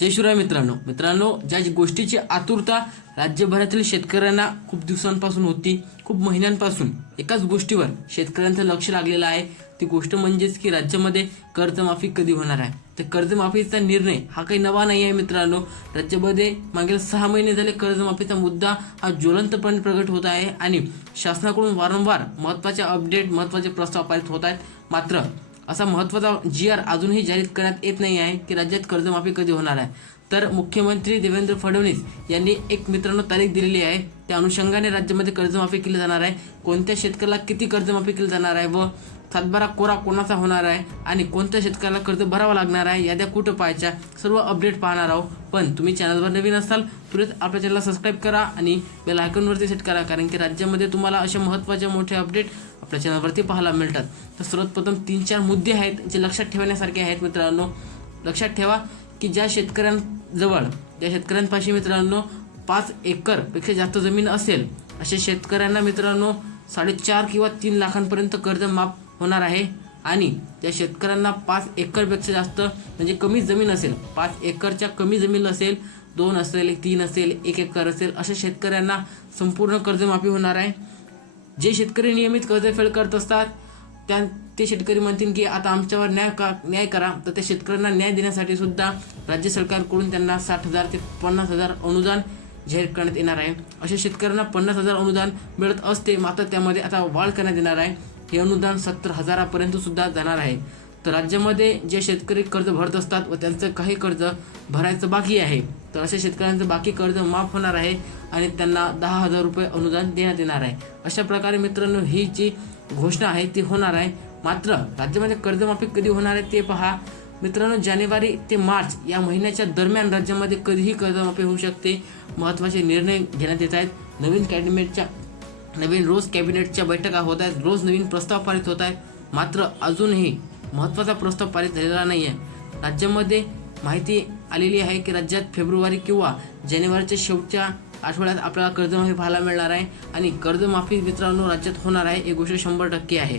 जय शिवराय मित्रांनो. मित्रांनो ज्या गोष्टीची आतुरता राज्यभरातील शेतकऱ्यांना खूप दिवसांपासून होती खूप महिन्यांपासून एकाच गोष्टीवर शेतकऱ्यांचं लक्ष लागलेलं आहे. ती गोष्ट म्हणजेच की राज्यामध्ये कर्जमाफी कधी होणार आहे? तर कर्जमाफीचा निर्णय हा काही नवा नाही आहे मित्रांनो. राज्यामध्ये मागील सहा महिने झाले कर्जमाफीचा मुद्दा हा ज्वलंतपणे प्रगट होत आहे आणि शासनाकडून वारंवार महत्त्वाचे अपडेट महत्त्वाचे प्रस्ताव पारित होत आहेत. मात्र असा महत्त्वाचा जी आर अजूनही जाहीर करण्यात येत नाही आहे की राज्यात कर्जमाफी कधी होणार आहे. तर मुख्यमंत्री देवेंद्र फडणवीस यांनी एक मित्रांनो तारीख दिलेली आहे. त्या अनुषंगाने राज्यामध्ये कर्जमाफी केली जाणार आहे. कोणत्या शेतकऱ्याला किती कर्जमाफी केली जाणार आहे व सातबारा कोरा कोणाचा होणार आहे आणि कोणत्या शेतकऱ्याला कर्ज भरावं लागणार आहे याद्या कुठं पाहायच्या सर्व अपडेट पाहणार आहोत. पण तुम्ही चॅनलवर नवीन असाल तुरंत आपल्या चॅनलला सबस्क्राईब करा आणि बेल आयकॉनवरती सेट करा कारण की राज्यामध्ये तुम्हाला असे महत्त्वाचे मोठे अपडेट आपल्या चॅनलवरती पाहायला मिळतात. तर सर्वप्रथम तीन चार मुद्दे आहेत जे लक्षात ठेवण्यासारखे आहेत मित्रांनो. लक्षात ठेवा की ज्या शेतकऱ्यांजवळ ज्या शेतकऱ्यांपाशी मित्रांनो पाच एकरपेक्षा जास्त जमीन असेल अशा शेतकऱ्यांना मित्रांनो साडेचार किंवा तीन लाखांपर्यंत कर्ज माफ होणार आहे. आणि त्या शेतकऱ्यांना पाच एकरपेक्षा जास्त म्हणजे कमी जमीन असेल. पाच एकरच्या कमी जमीन असेल दोन असेल तीन असेल एक एकर असेल अशा शेतकऱ्यांना संपूर्ण कर्जमाफी होणार आहे. जे शेतकरी नियमित कर्जफेड करत असतात त्या ते शेतकरी म्हणतील की आता आमच्यावर न्याय का न्याय करा. तर त्या शेतकऱ्यांना न्याय देण्यासाठी सुद्धा राज्य सरकारकडून त्यांना साठ हजार ते पन्नास हजार अनुदान जाहीर करण्यात येणार आहे. अशा शेतकऱ्यांना पन्नास हजार अनुदान मिळत असते मात्र त्यामध्ये आता वाढ करण्यात येणार आहे. हे अनुदान सत्तर हजारापर्यंत सुद्धा जाणार आहे. तर राज्यामध्ये जे शेतकरी कर्ज भरत असतात व त्यांचं काही कर्ज भरायचं बाकी आहे तर अशा शेतकऱ्यांचं बाकी कर्ज माफ होणार आहे आणि त्यांना दहा हजार रुपये अनुदान देण्यात येणार आहे. अशा प्रकारे मित्रांनो ही जी घोषणा आहे ती होणार आहे. मात्र राज्यामध्ये कर्जमाफी कधी होणार आहे ते पहा. मित्रांनो जानेवारी ते मार्च या महिन्याच्या दरम्यान राज्यामध्ये कधीही कर्जमाफी होऊ शकते महत्त्वाचे निर्णय घेण्यात येत आहेत. नवीन कॅबिनेटच्या नवीन रोज कॅबिनेटच्या बैठका होत आहेत. रोज नवीन प्रस्ताव पारित होत आहेत. मात्र अजूनही महत्त्वाचा प्रस्ताव पारित झालेला नाही आहे राज्यामध्ये माहिती आलेली आहे की राज्यात फेब्रुवारी किंवा जानेवारीच्या शेवटच्या आठवड्यात आपल्याला कर्जमाफी पाहायला मिळणार आहे आणि कर्जमाफी मित्रांनो राज्यात होणार आहे ही गोष्ट शंभर टक्के आहे.